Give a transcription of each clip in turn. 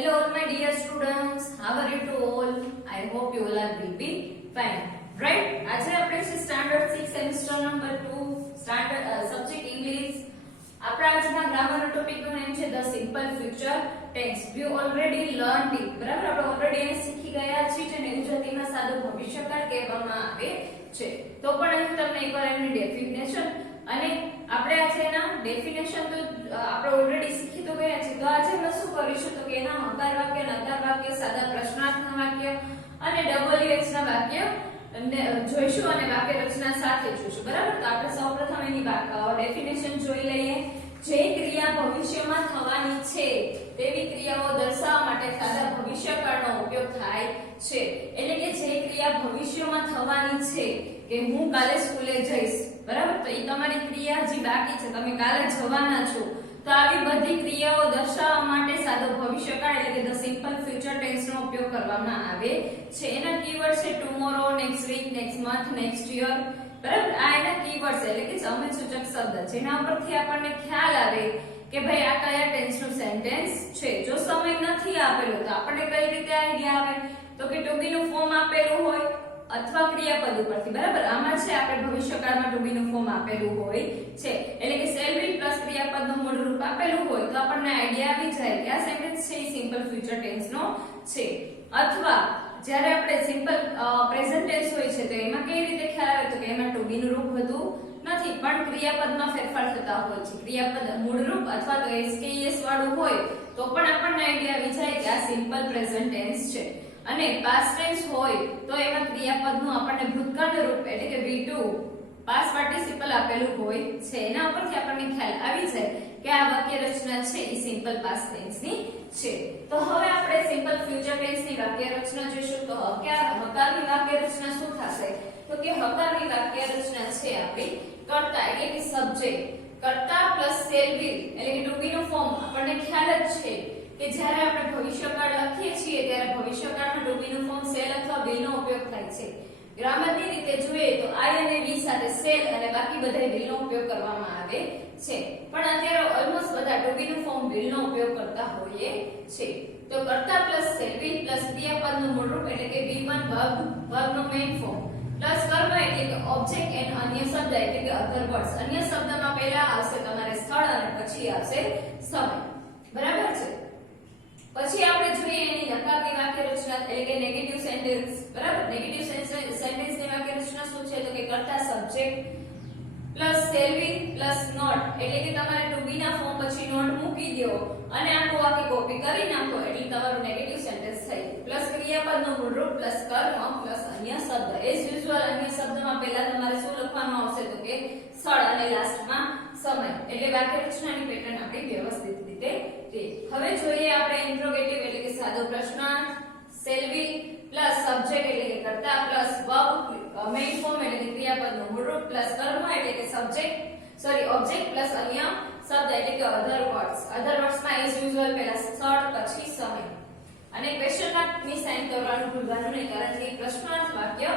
Hello all my dear students, how are you to all? I hope you all are will be fine. Right? આજે આપણે છે standard 6 semester number 2 standard subject English. આપણા આજના grammar topic નું નામ છે the simple future tense. We already learned it. બરાબર, આપણે ઓલરેડી એને શીખી ગયા છીએ અને ગુજરાતીમાં સાદો ભવિષ્યકાળ કહેવામાં આવે છે. તો પણ અહીં તમને એકવાર એની ડેફિનેશન અને આપણે આજે એના ડેફિનેશન તો આપણે ઓલરેડી શીખી તો ગયા છે. તો આજે આપણે શું કરીશું તો કે એના હકાર વાક્ય, નકાર વાક્ય, સાદા પ્રશ્નાર્થ વાક્ય અને WH ના વાક્ય જોઈશું અને વાક્ય રચના સાથે જોઈશું. બરાબર, તો આપણે સૌપ્રથમ એની ડેફિનેશન જોઈ લઈએ. જે ક્રિયા ભવિષ્યમાં થવાની છે તેવી ક્રિયાઓ દર્શાવવા માટે સાદા ભવિષ્યકાળનો ઉપયોગ થાય છે. એટલે કે જે ક્રિયા ભવિષ્યમાં થવાની છે કે હું કાલે સ્કૂલે જઈશ, બરાબર, તો એ તમારી ક્રિયા જે બાકી છે, તમે કાલે જવાના છો, તો આવી બધી ક્રિયાઓ દર્શાવવા માટે સાદો ભવિષ્યકાળ એટલે કે ધ સિમ્પલ ફ્યુચર ટેન્સ નો ઉપયોગ કરવામાં આવે છે. એના કીવર્ડ છે tomorrow, next week, next month, next year. બરાબર, આ એના કીવર્ડ્સ એટલે કે સમયસૂચક શબ્દ જેના ઉપરથી આપણને ખ્યાલ આવે કે ભાઈ આ કયા ટેન્સનું સેન્ટેન્સ છે. જો સમય નથી આપેલો તો આપણને કઈ રીતે આઈડિયા આવે તો કે ટુ બી નું ફોર્મ આપેલું હોય અથવા ક્રિયાપદ ઉપરથી. બરાબર, આમાં છે આપણે ભવિષ્યકાળમાં ટુ બી નું ફોર્મ આપેલું હોય છે એટલે કે શેલ બી પ્લસ ક્રિયાપદનું મૂળ રૂપ આપેલું હોય તો આપણને આઈડિયા આવી જાય કે આ સેન્ટેન્સ છે એ સિમ્પલ ફ્યુચર ટેન્સનો છે. અથવા જ્યારે આપણે સિમ્પલ પ્રેઝન્ટ ટેન્સ હોય છે તો એમાં કેવી રીતે ખ્યાલ આવે તો કે એમાં ટુ બી નું રૂપ હોતું નથી પણ ક્રિયાપદમાં ફેરફાર થતા હોય છે. ક્રિયાપદ મૂળ રૂપ અથવા તો એસકેએસ વાળું હોય તો પણ આપણને આઈડિયા આવી જાય કે આ સિમ્પલ પ્રેઝન્ટ ટેન્સ છે. અને પાસ્ટ ટેન્સ હોય તો એમાં ક્રિયાપદનું આપણને ભૂતકાળનું રૂપ એટલે કે V2 પાસ્ટ પાર્ટિસિપલ આપેલું હોય છે. એના ઉપરથી આપણને ખ્યાલ આવી જાય કે આ વાક્ય રચના છે એ સિમ્પલ પાસ્ટ ટેન્સની છે. તો હવે આપણે સિમ્પલ ફ્યુચર ટેન્સની વાક્ય રચના જોઈશું. તો હકારની વાક્ય રચના શું થશે તો કે હકારની વાક્ય રચના છે આપણી કર્તા એટલે કે સબ્જેક્ટ, કર્તા પ્લસ શેલ બી એટલે કે ટુ બી નું ફોર્મ. આપણને ખ્યાલ જ છે કે જ્યારે આપણે ભવિષ્યકાળ લખીએ છીએ ત્યારે ભવિષ્યકાળમાં ટુ બી નું ફોર્મ શેલ અથવા will નો ઉપયોગ થાય છે. ગ્રામરની રીતે જોઈએ તો I અને V સાથે શેલ અને બાકી બધા will નો ઉપયોગ કરવામાં આવે છે. પણ અત્યારે ઓલમોસ્ટ બધા ટુ બી નું ફોર્મ will નો ઉપયોગ કરતા હોઈએ છે. તો કર્તા પ્લસ શેલ બી પ્લસ ક્રિયાપદનું મૂળરૂપ એટલે કે V1 વર્બનો મેઇન ફોર્મ પ્લસ કર્મ એટલે કે ઓબ્જેક્ટ એન્ડ અન્ય શબ્દ એટલે કે અધર વર્ડ્સ. અન્ય શબ્દમાં પહેલા આવશે તમારે સ્થળ અને પછી આવશે સમય. બરાબર છે. પછી આપણે જોઈએ એની નકારની વાક્ય રચના એટલે કે નેગેટિવ સેન્ટેન્સ. બરાબર, નેગેટિવ સેન્ટેન્સની વાક્ય રચના શું છે તો કે કર્તા subject plus shall be plus not એટલે કે તમારે ટુ બી ના ફોર્મ પછી નોટ મૂકી દો અને આખું વાક્ય કોપી કરી નાખો એટલે તમારું નેગેટિવ સેન્ટેન્સ થઈ ગયું. પ્લસ ક્રિયાપદનું મૂળરૂપ પ્લસ કર્મ પ્લસ અન્ય શબ્દ. એઝ યુઝ્યુઅલ અન્ય શબ્દમાં પહેલા તમારે શું લખવાનું આવશે તો કે સ્થળ અને લાસ્ટમાં સમય. એટલે વાક્ય રચનાની પેટર્ન આપણી વ્યવસ્થિત રીતે છે. હવે જોઈએ આપણે ઇન્ટ્રોગેટિવ એટલે કે સાદો પ્રશ્નાર્થ, શેલ બી પ્લસ સબ્જેક્ટ એટલે કે કર્તા પ્લસ વર્બ મેઇન ફોર્મ એટલે કે ક્રિયાપદનું મૂળરૂપ પ્લસ કર્મ એટલે કે ઓબ્જેક્ટ પ્લસ અન્ય શબ્દ એટલે કે અધર વર્ડ્સ. અધર વર્ડ્સમાં એઝ યુઝ્યુઅલ પહેલા સ્થળ પછી સમય અને ક્વેશ્ચન માર્ક ની સાઇન કરવાનું ભૂલવાનું નહીં કારણ કે પ્રશ્નાર્થ વાક્ય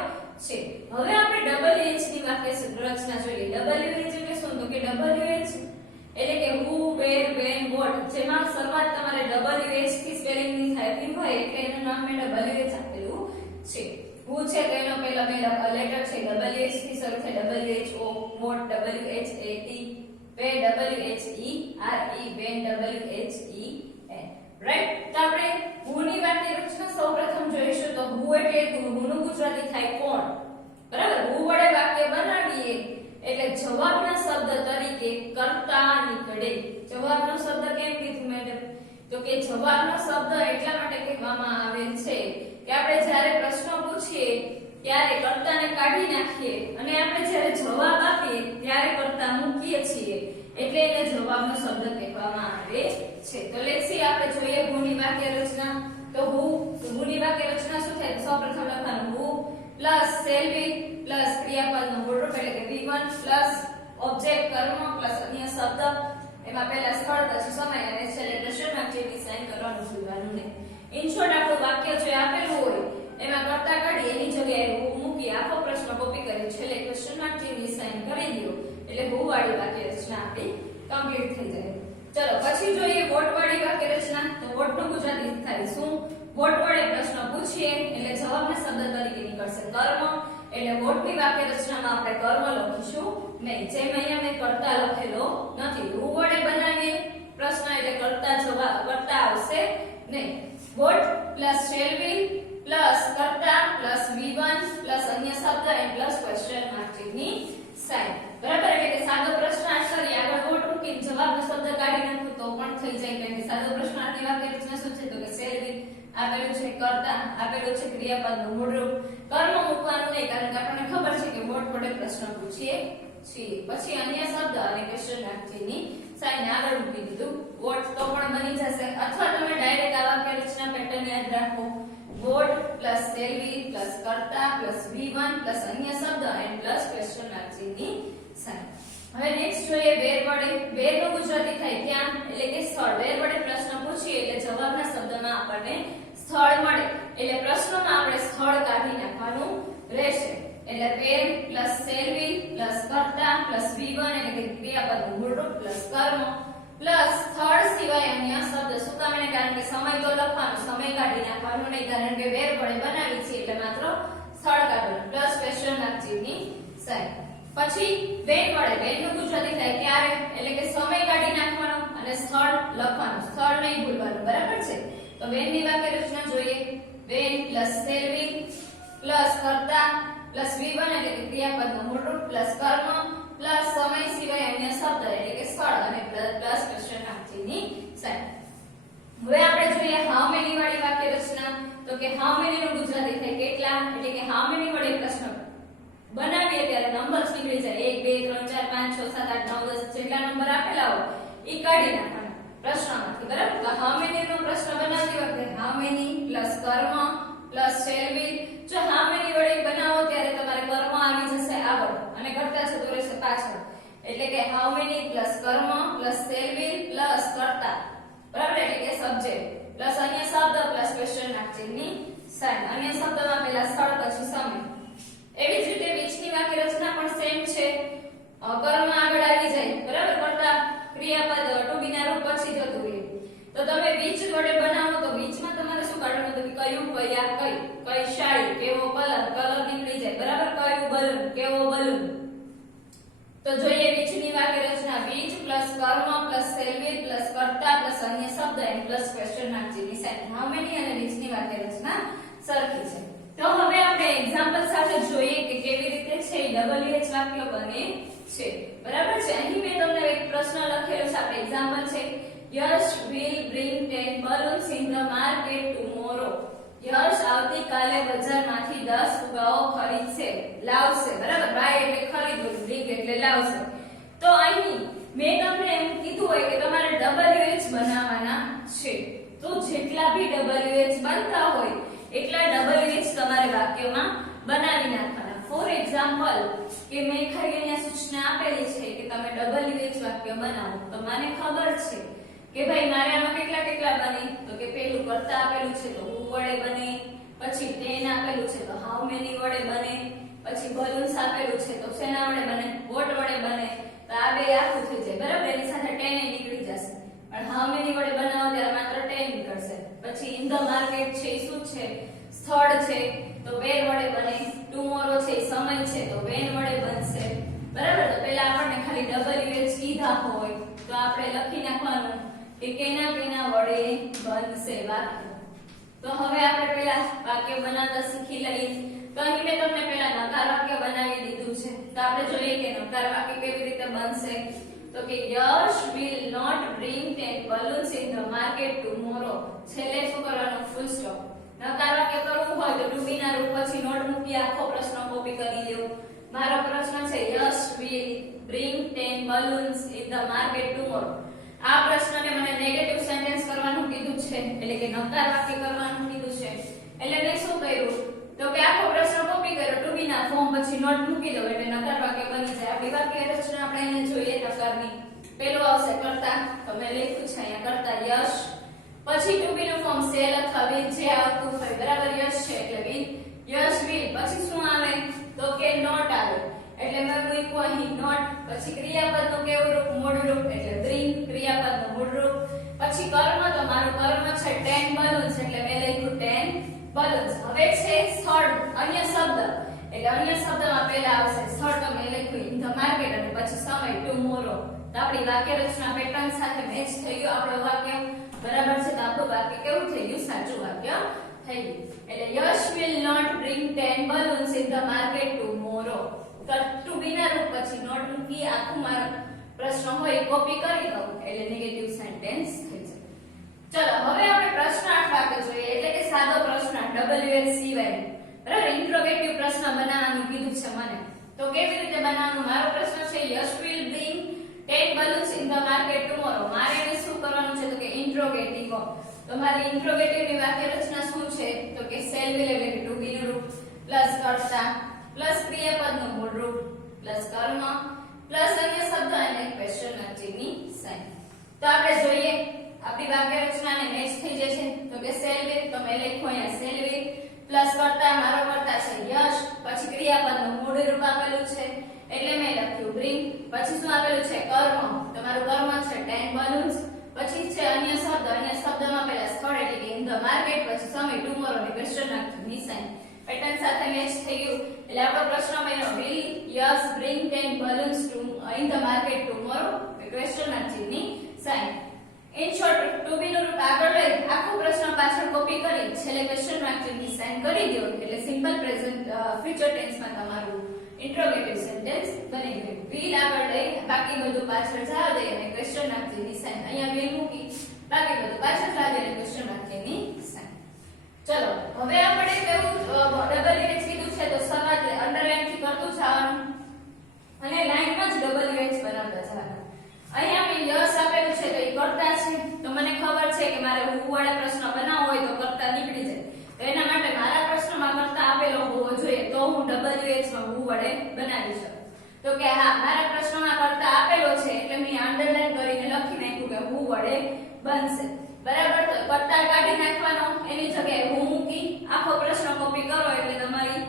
છે. હવે આપણે WH ની વાક્ય રચના જોઈએ. WH એટલે શું તો કે WH એટલે કે who, where, when, what. જેમાં શરૂઆત તમારે WH થી સ્પેલિંગ ની થતી હોય એટલે એનું નામ મેં WH આપેલું છે. who છે તો એનો પહેલો લેટર છે WH થી શરૂ થાય WHO, what WHAT, where WHERE, when WHEN. Right, તો આપણે who ની વાક્ય રચના સૌપ્રથમ જોઈશું. તો who એટલે who નું ગુજરાતી થાય કોણ. બરાબર, who વડે વાક્ય બનાવીએ એટલે જવાબના શબ્દ તરીકે કર્તા નીકળે. જવાબનો શબ્દ કેમ કીધું મેડમ તો કે જવાબનો શબ્દ એટલા માટે કહેવામાં આવેલ છે કે આપણે જ્યારે પ્રશ્ન પૂછીએ ત્યારે કર્તાને કાઢી નાખીએ અને આપણે જ્યારે જવાબ આપીએ ત્યારે કર્તા મૂકીએ છીએ એટલે એને જવાબનો શબ્દ કહેવામાં આવે છે. તો લેટ્સ સી આપણે જોઈએ who ની વાક્ય રચના. તો who ની વાક્ય રચના શું થાય સૌપ્રથમ લખવાનું who plus shall be plus ક્રિયાપદનું મૂળરૂપ એટલે કે V1 પ્લસ ઓબ્જેક્ટ કર્મ પ્લસ અન્ય શબ્દ એમાં પહેલા સ્થળ પછી સમય અને છેલ્લે ક્વેશ્ચન માર્ક જેવી સાઇન કરવાનું ભૂલવાનું નહીં. ઇન શોર્ટ આપણું વાક્ય જે આપેલું હોય એમાં કર્તા કાઢી એની જગ્યાએ who મૂકી આખો પ્રશ્ન કોપી કરી છેલ્લે ક્વેશ્ચન માર્ક જેવી સાઇન કરી દો એટલે who વાળી વાક્ય રચના આપણી કમ્પ્લીટ થઈ જાય. ચલો પછી જોઈએ વોટ વાળી વાક્ય રચના. તો વોટ નું ગુજરાતી થાય શું? વોટ વડે પ્રશ્ન પૂછીએ એટલે જવાબના શબ્દ તરીકે નીકળશે કર્મ. એટલે વોટ ની વાક્ય રચનામાં આપણે કર્મ લખીશું નહીં, જેમ અહીંયા મેં કર્તા લખેલો નથી. રૂ વડે બનાવીએ પ્રશ્ન એટલે કર્તા જવાબ કર્તા આવશે નહીં. What plus shall be plus કર્તા પ્લસ V1 પ્લસ અન્ય શબ્દ એન્ડ પ્લસ ક્વેશ્ચન માર્ક ચિહ્નની સાઇન. બરાબર? એટલે કે સાદો પ્રશ્નાર્થ કરી આગળ વોટ મૂકીને જવાબનો શબ્દ કાઢી નાખું તો પણ થઈ જાય. કારણ કે સાદો પ્રશ્નાર્થની વાક્ય રચના શું છે? તો કે શેલ બી આપેલું છે કર્તા, આપેલું છે ક્રિયાપદનું મૂળરૂપ. કર્મ મૂકવાનું નહીં, કારણ કે આપણને ખબર છે કે વોટ વડે પ્રશ્ન પૂછીએ છીએ. પછી અન્ય શબ્દ અને ક્વેશ્ચન માર્ક ચિહ્નની સાઇન આગળ મૂકી દીધું. વોટ તો પણ બની જશે, અથવા તમે ડાયરેક્ટ આ વાક્ય રચના પેટર્ન યાદ રાખો. What plus shall be plus કર્તા પ્લસ V1 પ્લસ અન્ય શબ્દ એન્ડ પ્લસ ક્વેશ્ચન માર્ક ચિહ્નની સાઇન. હવે નેક્સ્ટ જોઈએ વેર વડે. વેર નું ગુજરાતી થાય ક્યાં? એટલે કે સ્થળ. વેર વડે પ્રશ્ન પૂછીએ એટલે જવાબના શબ્દમાં આપણને સ્થળ મળે. એટલે પ્રશ્નમાં આપણે સ્થળ કાઢી નાખવાનું રહેશે. એટલે વેર પ્લસ શેલ બી પ્લસ કર્તા પ્લસ V1 એટલે કે ક્રિયાપદનું મૂળરૂપ પ્લસ કર્મ પ્લસ સ્થળ સિવાય અન્ય શબ્દ. શું કામ? કારણ કે સમય તો લખવાનો, સમય કાઢી નાખવાનું નહીં, કારણ કે વેર વડે બનાવી છે એટલે માત્ર સ્થળ કાઢવાનું પ્લસ ક્વેશ્ચન માર્ક ચિહ્નની સાઇન. પછી વેન વડે. વેન નું ગુજરાતી થાય ક્યારે? એટલે કે સમય કાઢી નાખવાનો અને સ્થળ લખવાનું, સ્થળ નહીં ભૂલવાનું. બરાબર છે? તો વેન ની વાક્ય રચના જોઈએ. When plus shall be plus કર્તા પ્લસ V1 એટલે કે ક્રિયાપદનું મૂળરૂપ પ્લસ કર્મ પ્લસ સમય સિવાય અન્ય શબ્દ એટલે કે સ્થળ અને પ્લસ ક્વેશ્ચન માર્ક ચિહ્નની સાઇન. હવે આપણે જોઈએ હાઉ મેની વાળી વાક્ય રચના. તો કે હાઉ મેની નું ગુજરાતી થાય કેટલા? એટલે કે હાઉ મેની વડે પ્રશ્ન બનાવીએ ત્યારે નંબર્સ નીકળી જાય. 1 2 3 4 5 6 7 8 9 10 જેટલા નંબર આપેલા હોય એ કાઢી નાખવાના પ્રશ્નમાંથી. બરાબર? તો હાઉ મેની નો પ્રશ્ન બનાવતી વખતે હાઉ મેની પ્લસ કર્મ પ્લસ શેલ બી. જો હાઉ મેની વડે બનાવો ત્યારે તમારે કર્મ આવી જશે આગળ અને કર્તા જતું રહેશે પાછળ. એટલે કે હાઉ મેની પ્લસ કર્મ પ્લસ શેલ બી પ્લસ કર્તા. બરાબર? એટલે કે સબ્જેક્ટ પ્લસ અન્ય શબ્દ પ્લસ ક્વેશ્ચન માર્ક ચિહ્નની સાઇન. અન્ય શબ્દમાં પહેલા સ્થળ પછી સમય. એવી જ રીતે which ની વાક્ય રચના પણ સેમ છે. કર્મ આગળ આવી જાય. બરાબર? કર્તા ક્રિયાપદ ટુ બી ના રૂપ પછી જતું રહે. તો તમે which વડે બનાવો તો which માં તમારે શું કાઢવાનું? તો કયું, કયા, કઈ શાળી, કેવો કલર, કલર નીકળી જાય. બરાબર? કયું બલૂન, કેવો બલૂન. તો જોઈએ which ની વાક્ય રચના. which પ્લસ કર્મ પ્લસ શેલ બી પ્લસ કર્તા પ્લસ અન્ય શબ્દ એન્ડ પ્લસ ક્વેશ્ચન માર્ક ચિહ્નની સાઇન. હાઉ મેની અને which ની વાક્ય રચના સરખી છે. તો હવે આપણે એક્ઝામ્પલ સાથે જોઈએ કે કેવી રીતે છે WH વાક્ય બને છે. બરાબર છે? અહીં મેં તમને એક પ્રશ્ન લખેલો છે. આપણે એક્ઝામ્પલ છે યશ will bring 10 balloons in the market tomorrow. યશ આવતીકાલે બજારમાંથી 10 ફુગ્ગાઓ ખરીદશે, લાવશે. બરાબર? બાય એટલે ખરીદવું, bring એટલે લાવશે. તો અહીં મેં તમને એમ કીધું હોય કે તમારે WH બનાવવાના છે. તો જેટલા બી WH બનતા હોય એટલા WH તમારે વાક્યમાં બનાવી નાખવાના. ફોર એક્ઝામ્પલ કે મેં ખાલી અહીંયા સૂચના આપેલી છે કે તમે WH વાક્ય બનાવો. તો મને ખબર છે કે ભાઈ મારે આમાં કેટલા કેટલા બને. તો કે પેલું કર્તા આપેલું છે તો who વડે બને, પછી 10 આપેલું છે તો how many વડે બને, પછી balloons આપેલું છે તો શેના વડે બને? what વડે બને. તો આ બે આખું થઈ જાય. બરાબર? એની સાથે 10 એ નીકળી જશે. પણ how many વડે બનાવો ત્યારે માત્ર 10 નીકળશે. પછી in the market છે એ શું છે? સ્થળ છે તો where વડે બને. tomorrow છે એ સમય છે તો when વડે બનશે. બરાબર? તો પહેલા આપણને ખાલી WH કીધા હોય તો આપણે લખી નાખવાનું કે કેના કેના વડે બનશે વાક્ય. તો હવે આપણે પહેલા વાક્ય બનાવતા શીખી લઈએ. તો અહીં મેં તમને પહેલા નકાર વાક્ય બનાવી દીધું છે. તો આપણે જોઈએ કે નકાર વાક્ય કેવી રીતે બનશે. તો કે યશ will not bring 10 balloons in the market tomorrow. છેલ્લે શું કરવાનું? Full stop. નકાર વાક્ય કરવું હોય તો ટુ બી ના રૂપ પછી નોટ મૂકી આખો પ્રશ્ન કોપી કરી લેવો. મારો પ્રશ્ન છે યશ will bring 10 balloons in the market tomorrow. આ પ્રશ્નને મને નેગેટિવ સેન્ટેન્સ કરવાનું કીધું છે, એટલે કે નકાર વાક્ય કરવાનું કીધું છે. એટલે મેં શું કર્યું? તો કે આખો પ્રશ્ન કોપી કર્યો, ટુ બી ના ફોર્મ પછી નોટ મૂકી દો એટલે નકાર વાક્ય બની જાય. આપણી વાક્ય રચના આપણે અહીંયા જોઈએ નકારની. પેલો આવશે કર્તા, તો મેં લખ્યું છે અહીંયા કર્તા યશ. પછી ટુ બી નું ફોર્મ સેલ અથવા will જે આવતું હોય. બરાબર? યશ છે એટલે will, યશ will. પછી શું આવે? તો કે નોટ આવે એટલે મેં મૂક્યું અહીં નોટ. પછી ક્રિયાપદનું કેવું રૂપ? મોડું રૂપ એટલે bring. ક્રિયાપદનું મૂળરૂપ. પછી કર્મ, તો મારું કર્મ છે 10 balloons એટલે મેં લખ્યું 10 balloons. હવે છે સ્થળ અન્ય શબ્દ એટલે અન્ય શબ્દમાં પહેલા આવશે સ્થળ, તો મેં લખ્યું ઇન ધ માર્કેટ અને પછી સમય ટુમોરો. તો આપણી વાક્ય રચના પેટર્ન સાથે મેચ થઈ ગયું આપણું વાક્ય, બરાબર છે. તો આપણું વાક્ય કેવું થઈ ગયું? સાચું વાક્ય થઈ ગયું. એટલે યશ will not bring 10 balloons in the market tomorrow. તો ટુ બી ના રૂપ પછી નોટ મૂકી આખું મારો પ્રશ્ન હોય કોપી કરી દઉં એટલે નેગેટિવ સેન્ટેન્સ થઈ જાય. ચલો હવે આપણે પ્રશ્નાર્થ વાક્ય જોઈએ, એટલે કે સાદો પ્રશ્નાર્થ WH સિવાય. બરાબર, ઇન્ટ્રોગેટિવ પ્રશ્ન બનાવવાનું કીધું છે મને. તો કેવી રીતે બનાવવાનું? મારો પ્રશ્ન છે યશ will bring 10 balloons in the market tomorrow. મારે એને શું કરવાનું છે? તો કે ઇન્ટ્રોગેટિવ. તો મારી ઇન્ટ્રોગેટિવ ની વાક્ય રચના શું છે? તો કે શેલ વિલ એટલે કે ટુ બી નું રૂપ પ્લસ કર્તા પ્લસ ક્રિયાપદનું મૂળરૂપ પ્લસ કર્મ પ્લસ અન્ય શબ્દ અને ક્વેશ્ચન માર્ક ચિહ્નની સાઇન. તો આપણે જોઈએ આપણી વાક્ય રચનાને મેચ થઈ જશે. તો કે શેલ વિલ, તો મેં લખ્યું અહીંયા શેલ વિલ પ્લસ કર્તા, મારો કર્તા છે યશ, પછી ક્રિયાપદનું મૂળરૂપ આપેલું છે એટલે મેં લખ્યું બ્રિંગ. પછી શું આપેલું છે? કર્મ. તમારું કર્મ છે 10 balloons. પછી છે અન્ય શબ્દ, અન્ય શબ્દમાં પહેલા સ્થળ એટલે કે ઇન ધ માર્કેટ, પછી સમય ટુમોરો ની ક્વેશ્ચન માર્ક નિશાન. પેટર્ન સાથે મેચ થઈ ગયું એટલે આપણો પ્રશ્ન બન્યો will Yash bring 10 balloons to in the market tomorrow question mark ની sign. In short to be નું રૂપ આગળ લઈ આખો પ્રશ્ન પાછળ કોપી કરી છેલ્લે ક્વેશ્ચન માર્ક ની સાઇન કરી દો એટલે સિમ્પલ પ્રેઝન્ટ ફ્યુચર ટેન્સ માં તમારું ઇન્ટ્રોગેટિવ સેન્ટેન્સ બની ગયું. will આગળ લઈ બાકી બધું પાછળ જવા દે અને ક્વેશ્ચન માર્ક ની સાઇન અહીંયા will મૂકી બાકી બધું પાછળ જવા દે અને ક્વેશ્ચન માર્ક ની સાઇન. ચલો હવે આપણે કેવું WH કીધું છે તો સમાજ અંડરલાઈન થી કરતું જવાનું અને લાઈનમાં જ WH બનાવતા જવાનું. અહીંયા મેં યશ આપેલું છે તો એ કર્તા છે, તો મને ખબર છે કે મારે હું વાળા પ્રશ્ન બનાવવો હોય તો કર્તા નીકળી જાય. તો એના માટે મારા પ્રશ્નમાં કર્તા આપેલો હોવો જોઈએ તો હું WH માં હું વડે બનાવી શકું. તો કે હા મારા પ્રશ્નમાં કર્તા આપેલો છે એટલે મેં અંડરલાઈન કરીને લખી નાખ્યું કે હું વડે બનશે. બરાબર, તો કર્તા કાઢી નાખવાનો, એની જગ્યાએ હું મૂકી આખો પ્રશ્ન કોપી કરો એટલે તમારી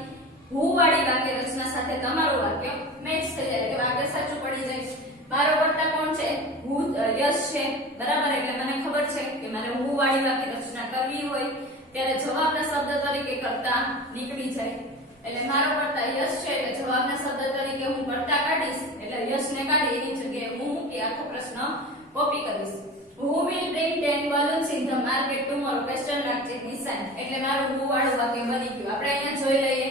હું વાળી વાક્ય રચના સાથે તમારું વાક્ય મેચ થઈ જાય કે વાક્ય સાચું પડી જાય. મારો કર્તા કોણ છે? હું યશ છે. બરાબર, એટલે મને ખબર છે કે મારે હું વાળી વાક્ય રચના કરવી હોય ત્યારે જવાબના શબ્દ તરીકે કર્તા નીકળી જાય. એટલે મારો કર્તા યશ છે એટલે જવાબના શબ્દ તરીકે હું કર્તા કાઢીશ એટલે યશને કાઢી એની જગ્યાએ હું મૂકી આખો પ્રશ્ન કોપી કરીશ. Who will bring 10 balloons in the market tomorrow question mark છે નિશાન. એટલે મારું હું વાળું વાક્ય બની ગયું. આપણે અહીંયા જોઈ લઈએ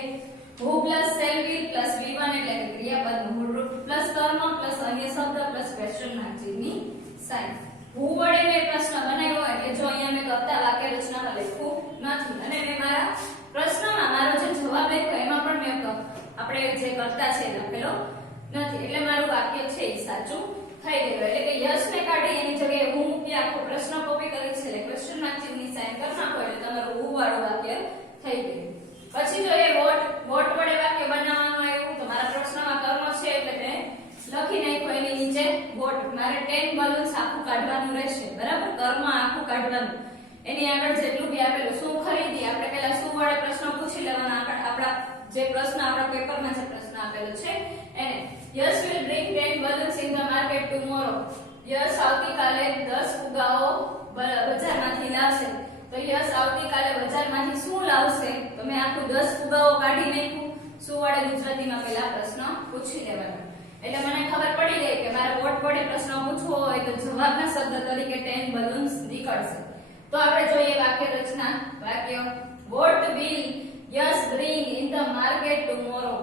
who plus shall will plus v1 એટલે કે ક્રિયાપદનું મૂળરૂપ પ્લસ કર્મ પ્લસ અન્ય શબ્દ પ્લસ ક્વેશ્ચન માર્ક ચિહ્નની સાઇન. હું વડે મેં પ્રશ્ન બનાવ્યો એટલે જો અહીંયા મેં કર્તા વાક્ય રચનામાં લખ્યું નથી અને મેં મારા પ્રશ્નમાં મારો જે જવાબ લખ્યો એમાં પણ મેં આપણે જે કર્તા છે લખેલો નથી એટલે મારું વાક્ય છે એ સાચું થઈ ગયું. એટલે કે યશ ને કાઢી એની જગ્યાએ હું મૂકી આખો પ્રશ્ન કોપી કરી છે એટલે ક્વેશ્ચન માર્ક ચિહ્નની સાઇન કરી નાખો એટલે તમારું હું વાળું વાક્ય થઈ ગયું. પછી જો એ વોટ વડે વાક્ય બનાવવાનું આવ્યું તો મારા પ્રશ્નમાં કર્મ છે એટલે મેં લખી નાખ્યું એની નીચે વોટ. મારે 10 balloons આખું કાઢવાનું રહેશે. બરાબર, કર્મ આખું કાઢવાનું. એની આગળ જેટલું બી આપેલું શું ખરીદી આપણે પહેલા શું વડે પ્રશ્ન પૂછી લેવાના. આપણા જે પ્રશ્ન આપણા પેપરમાં જે પ્રશ્ન આપેલો છે એને યશ will bring 10 balloons in the market tomorrow. યશ આવતીકાલે 10 ફુગાઓ બજારમાંથી લાવશે. તો યશ આવતીકાલે બજારમાંથી શું લાવશે? તો મેં આખું 10 ફુગાઓ કાઢી નાખ્યું. શું વડે ગુજરાતીમાં પહેલા પ્રશ્ન પૂછી લેવાનો. એટલે મને ખબર પડી ગઈ કે મારે વોટ વડે પ્રશ્ન પૂછવો હોય તો જવાબના શબ્દ તરીકે 10 balloons નીકળશે. તો આપણે જોઈએ વાક્ય રચના. વાક્ય what will Yash bring in the market tomorrow.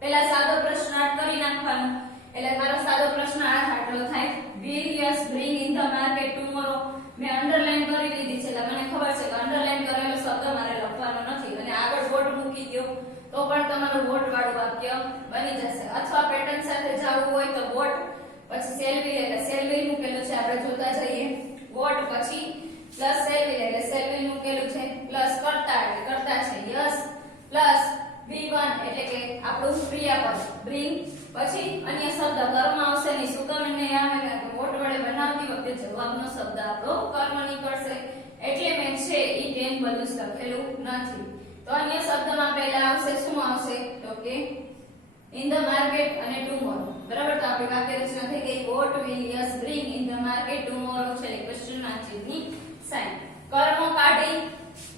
પહેલા સાદો પ્રશ્નાર્થ કરી નાખવાનો. એટલે મારો સાદો પ્રશ્નાર્થ આટલો થાય will Yash bring in the market tomorrow. મેં અંડરલાઈન કરી લીધી છે એટલે મને ખબર છે કે અંડરલાઈન કરેલો શબ્દ મારે લખવાનો નથી અને આગળ વોટ મૂકી દો તો પણ તમારું વોટ વાળું વાક્ય બની જશે. અથવા પેટર્ન સાથે જવું હોય તો વોટ પછી શેલ વિલ એટલે શેલ વિલ મૂકેલું છે આપણે જોતા જઈએ. વોટ પછી પ્લસ શેલ વિલ એટલે શેલ વિલ મૂકેલું છે પ્લસ કર્તા એટલે કર્તા છે યશ પ્લસ v1 એટલે કે આપણું ક્રિયાપદ bring પછી અન્ય શબ્દ કર્મ આવશે નહીં. શું તમને આવે કે વોટ વડે બનાવતી વખતે જવાબનો શબ્દ આપણો કર્મ નીકળશે એટલે મેં છે એ 10 balloons લખેલું નથી. તો અન્ય શબ્દમાં પહેલા આવશે શું આવશે? તો કે in the market અને tomorrow. બરાબર, તો આપણી વાક્ય રચના થઈ ગઈ what will Yash bring in the market tomorrow ચિહ્નની સાઇન. કર્મ કાઢી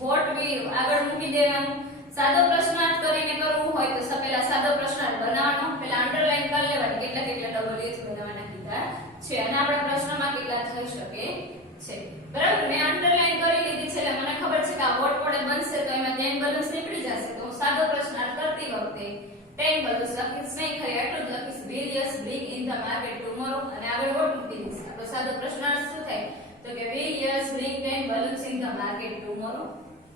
વોટ વિલ આગળ મૂકી દેવાનું. સાદો પ્રશ્નાર્થ કરીને કરવું હોય તો પેલા સાદો પ્રશ્નાર્થ બનાવવાનો, પેલા અંડરલાઈન કરી લેવાની કેટલા કેટલા ડબલ એચ બનાવવાના કીધા છે અને આપણા પ્રશ્નમાં કેટલા થઈ શકે છે. બરાબર, મેં અંડરલાઈન કરી લીધી છે એટલે મને ખબર છે કે આ વોટ વડે બનશે તો એમાં 10 બલૂન્સ નીકળી જશે. તો હું સાદો પ્રશ્નાર્થ કરતી વખતે 10 બલૂન્સ લખીશ નહીં, ખરી એટલું જ લખીશ, will yes bring in the market tomorrow અને આગળ વોટ મૂકી દઈશ. આપણો સાદો પ્રશ્નાર્થ શું થાય તો કે will yes bring 10 balloons in the market tomorrow.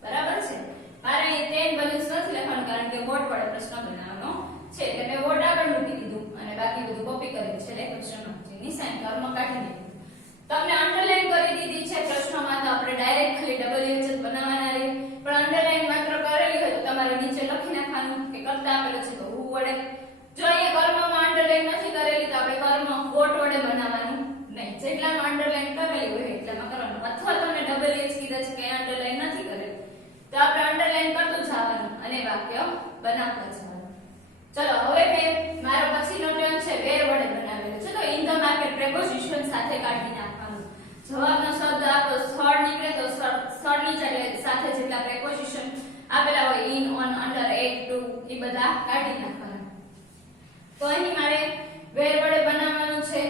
બરાબર છે. મારે અહીં 10 બલૂન્સ નથી લખવાનું કારણ કે વોટ વડે પ્રશ્ન બનાવવાનો છે એટલે મેં વોટ આગળ મૂકી દીધું અને બાકી બધું કોપી કરી છે એટલે ક્વેશ્ચનમાં જેની સાઇન કર્મ કાઢી દીધું. તમને અંડરલાઈન કરી દીધી છે પ્રશ્નમાં તો આપણે ડાયરેક્ટ ખાલી ડબલ એચ જ બનાવવાના રહે, પણ અંડરલાઈન માત્ર કરેલી હોય તો તમારે નીચે લખી નાખવાનું કે કરતા આપેલો છે તો હું વડે. જો અહીંયા કર્મમાં અંડરલાઈન નથી કરેલી તો આપણે કર્મ વોટ વડે બનાવવાનું નહીં, જેટલામાં અંડરલાઈન કરેલી હોય એટલામાં કરવાનું. અથવા તમને ડબલ એચ કીધા છે કે અંડરલાઈન નથી કરેલી તો આપણે અંડરલાઈન કરતું જવાનું અને વાક્ય બનાવતા જવાનું. ચલો હવે મેં મારો પછીનો ટર્મ છે વેર વડે બનાવેલો છે. તો ઇન ધ માર્કેટ પ્રેપોઝિશન સાથે કાઢી નાખવાનું. જવાબનો શબ્દ આપણો સ્થળ નીકળે તો સ્થળની સાથે જેટલા પ્રેપોઝિશન આપેલા હોય in, on, under, at, to એ બધા કાઢી નાખવાના. તો અહીં મારે વેર વડે બનાવવાનું છે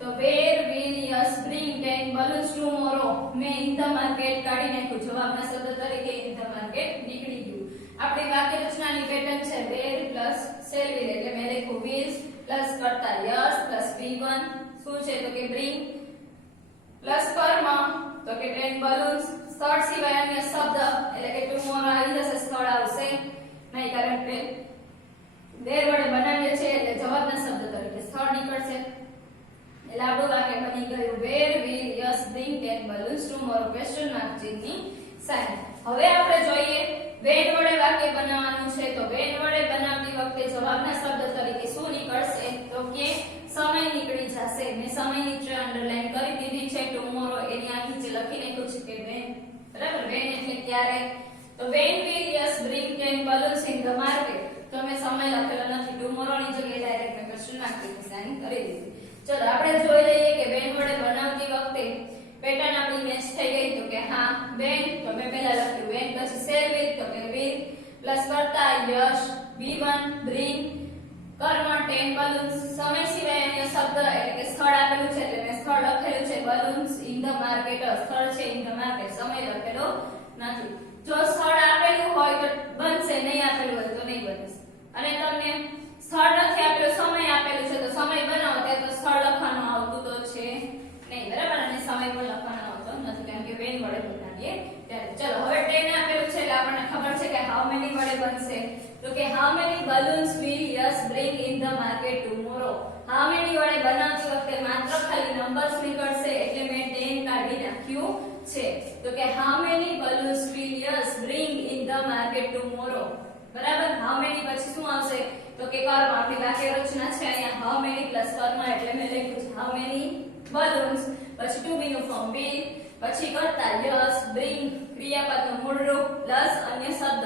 તો વેર will Yash bring 10 balloons tomorrow. મેં ઇન ધ માર્કેટ કાઢી નાખ્યું, જવાબના શબ્દ તરીકે ઇન ધ માર્કેટ નીકળી ગયું. આપણી વાક્ય રચનાની પેટર્ન છે વેર પ્લસ શેલ વિલ એટલે મેં લખ્યું will પ્લસ કરતા યસ પ્લસ V1 શું છે તો કે bring પ્લસ કર્મ તો કે 10 balloons. સ્થળ સિવાય અન્ય શબ્દ એટલે કે tomorrow આવી જશે, સ્થળ આવશે નહીં કારણ કે વેર વડે બનાવીએ છે એટલે જવાબના શબ્દ તરીકે સ્થળ નીકળશે. એટલે આપણું વાક્ય બની ગયું where will Yash bring 10 balloons tomorrow question mark ચિહ્નની સાઇન. હવે આપણે જોઈએ વેન વડે વાક્ય બનાવવાનું છે તો વેન વડે બનાવતી વખતે જવાબના શબ્દ તરીકે શું નીકળશે તો કે સમય નીકળી જશે. મેં સમય નીચે અંડરલાઈન કરી દીધી છે, ટુમોરો એની આ નીચે લખી નાખ્યું છે કે વેન. બરાબર, વેન એટલે ક્યારે. તો when will Yash bring 10 balloons in the market. તો મેં સમય લખેલો નથી, ટુમોરો ની જગ્યાએ ડાયરેક્ટ મેં ક્વેશ્ચન માર્ક ની સાઇન કરી દીધી. ચલો આપણે જોઈ લઈએ કે વેન વડે બનાવતી વખતે પેટર્ન આપણી મેચ થઈ ગઈ તો કે હા વેન તો મેં પહેલા લખ્યું વેન પછી શેર વિલ તો કે વિલ પ્લસ કરતા યશ V1 બ્રિંગ કર્મ 10 balloons. સમય સિવાય અન્ય શબ્દ એટલે કે સ્થળ આપેલું છે એટલે મેં સ્થળ લખેલું છે balloons in the market. સ્થળ છે in the market, સમય લખેલો નથી. જો સ્થળ આપેલું હોય તો બનશે, નહીં આપેલું હોય તો નહીં બનશે. અને તમને સ્થળ નથી આપેલું, સમય આપેલું છે તો સમય બનાવો ત્યારે તો સ્થળ લખવાનું આવતું તો છે નહીં. બરાબર, અને સમય પણ લખવાનો આવતો નથી કારણ કે વેન વડે બનાવીએ ત્યારે. ચલો હવે 10 આપેલું છે એટલે આપણને ખબર છે કે હાઉ મેની વડે બનશે તો કે how many balloons will yes bring in the market tomorrow. How many વડે બનાવતી વખતે માત્ર ખાલી નંબર્સ નીકળશે એટલે મેં 10 કાઢી નાખ્યું છે. તો કે how many balloons will yes bring in the market tomorrow. બરાબર, હાઉ મેની પછી શું આવશે તો કે કર્મ. આપણી વાક્ય રચના છે અહીંયા હાઉ મેની પ્લસ કર્મ એટલે મેં લખ્યું છે હાઉ મેની balloons પછી ટુ બી નું ફોર્મ will પછી કરતા યસ બ્રિંગ ક્રિયાપદનું મૂળ રૂપ પ્લસ અન્ય શબ્દ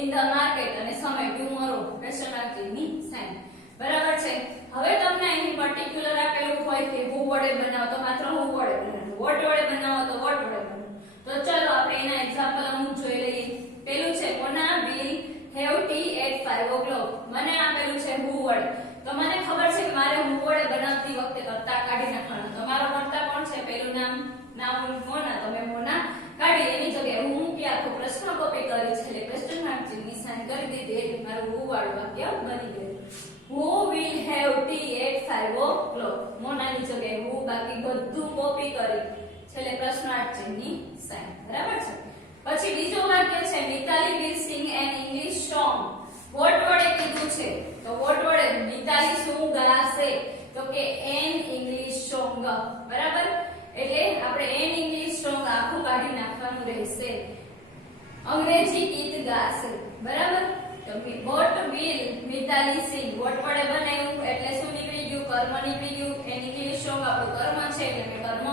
ઇન ધ માર્કેટ અને સમય ટુમોરો ક્વેશ્ચન માર્ક ની સાઇન. બરાબર છે. હવે તમને અહીં પર્ટીક્યુલર આપેલું હોય કે હું વડે બનાવો તો માત્ર હું વડે બનાવો, વોટ વડે બનાવો તો વોટ વડે બનાવો. તો ચલો આપણે એના એક્ઝામ્પલ અમુક જોઈ લઈએ. પેલું છે Mona will have tea at 5 o'clock. મને આપેલું છે હું વડે તો મને ખબર છે કે મારે હું વડે બનાવતી વખતે કરતા કાઢી નાખવાનો. તો મારો કરતા કોણ છે, પેલું નામ મોના, તો મેં મોના કાઢી એની જગ્યાએ હું મૂકી આખો પ્રશ્ન કોપી કરી છે એટલે ક્વેશ્ચન માર્ક ચિહ્ન સાઇન કરી દીધી એટલે મારું હું વાળું વાક્ય બની ગયું. Who will have tea at 5 o'clock? મોનાની જગ્યાએ હું બાકી બધું કોપી કરી છેલ્લે પ્રશ્નાર્થ ચિહ્નની સાઇન. બરાબર છે. પછી બીજું વાક્ય છે Mitali will sing an English song. What વડે કીધું છે તો વોટ વડે મિતાલી શું ગાશે તો કે an English song. બરાબર, એટલે આપણે an English song આખું કાઢી નાખવાનું રહેશે. અંગ્રેજી ગીત ગાશે. બરાબર, તો what will Mitali sing what વડે બનાવ્યું એટલે શું નીકળી ગયું, કર્મ નીકળી ગયું. an English song આપણું કર્મ છે એટલે મેં કર્મ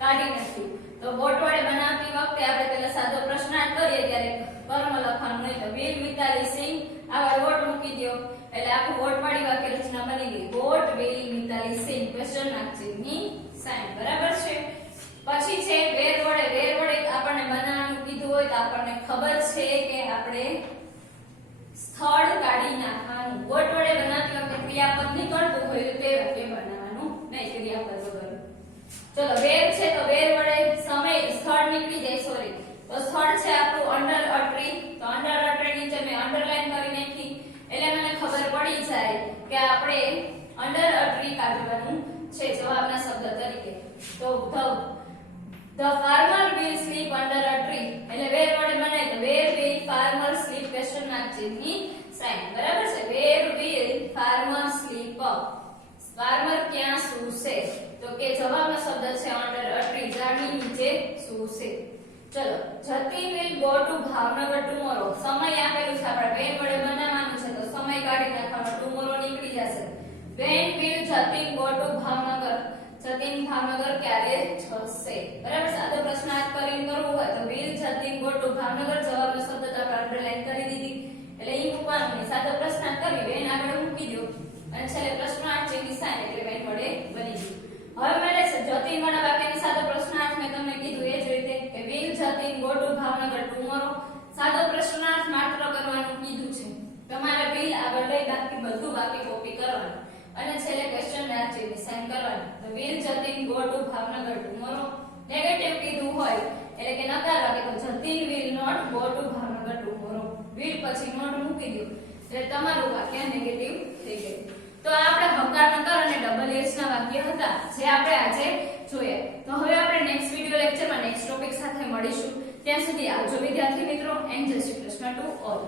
કાઢી નાખ્યું. તો વોટ વડે બનાવતી વખતે આપણે પહેલા સાદો પ્રશ્નાર્થ કરીએ ત્યારે કર્મ લખવાનું નહીં તો વિલ મિતાલી સિંગ આગળ વોટ મૂકી દો એટલે આખું વોટ વાળી વાક્ય રચના બની ગઈ. What will Mitali sing question mark ચિહ્નની સાઇન. બરાબર છે. પછી છે વેર વડે આપણને બનાવવાનું કીધું હોય તો આપણને ખબર છે કે આપણે સ્થળ કાઢી નાખવાનું. વોટ વડે બનાવતી વખતે ક્રિયાપદ નીકળતું હોય તો તે વાક્ય બનાવવાનું નહીં, ક્રિયાપદ વગર. ચલો વેર છે તો વેર વડે સમય સ્થળ નીકળી જાય, સોરી. તો સ્થળ છે આપણું અંડર અ ટ્રી, તો અંડર અ ટ્રી નીચે મેં અંડરલાઈન કરી નાખી એટલે મને ખબર પડી જાય કે આપણે અંડર અ ટ્રી કાઢવાનું છે જવાબના શબ્દ તરીકે. તો the farmer will sleep under a tree એટલે વેર વડે બનાય તો where will farmer sleep question mark ચિહ્નની સાઇન. બરાબર છે. વેર will farmer sleep, farmer ક્યાં સૂશે? તો કે જવાબનો શબ્દ છે under a tree, ઝાડની નીચે સૂશે. ચલો Jatin will go to Bhavnagar tomorrow. સમય આપેલું છે આપણે વેર વડે બનાવવાનું છે તો સમય કાઢી નાખવાનો, tomorrow નીકળી જશે. when will Jatin go to Bhavnagar? Jatin Bhavnagar ક્યારે જશે? બરાબર. સાદો પ્રશ્નાર્થ કરીને કરવું હોય તો will Jatin go to Bhavnagar, જવાબનો શબ્દ તો આપણે અંડરલાઈન કરી દીધી એટલે ઈ મૂકવાનું નહીં. સાદો પ્રશ્નાર્થ કરી વેન આગળ મૂકી દો અને છેલ્લે પ્રશ્નાર્થ જેવી સાઇન એટલે વેન વડે બની ગયું. હવે મળે છે જતીન વાળા વાક્યની સાદો પ્રશ્નાર્થ મેં તમને કીધું એ જ રીતે કે will Jatin go to Bhavnagar tomorrow. સાદો પ્રશ્નાર્થ માત્ર કરવાનું કીધું છે. તમારે will આગળ લઈ બાકી બધું વાક્ય કોપી કરવાનું અને છેલ્લે ક્વેશ્ચન માર્ક જેવી સાઇન કરવાની. તો will Jatin go to Bhavnagar tomorrow. Negative કીધું હોય એટલે કે નકાર વાક્ય તો Jatin will not go to Bhavnagar tomorrow. will પછી નોટ મૂકી દો એટલે તમારું વાક્ય નેગેટિવ થઈ ગયું. તો આ આપણે હકાર નકાર અને ડબલ એસ ના વાક્ય હતા જે આપણે આજે જોયા. તો હવે આપણે નેક્સ્ટ વિડિયો લેક્ચરમાં નેક્સ્ટ ટોપિક સાથે મળીશું. ત્યાં સુધી આવજો વિદ્યાર્થી મિત્રો, એન્ડ જય શ્રી કૃષ્ણ ટુ ઓલ.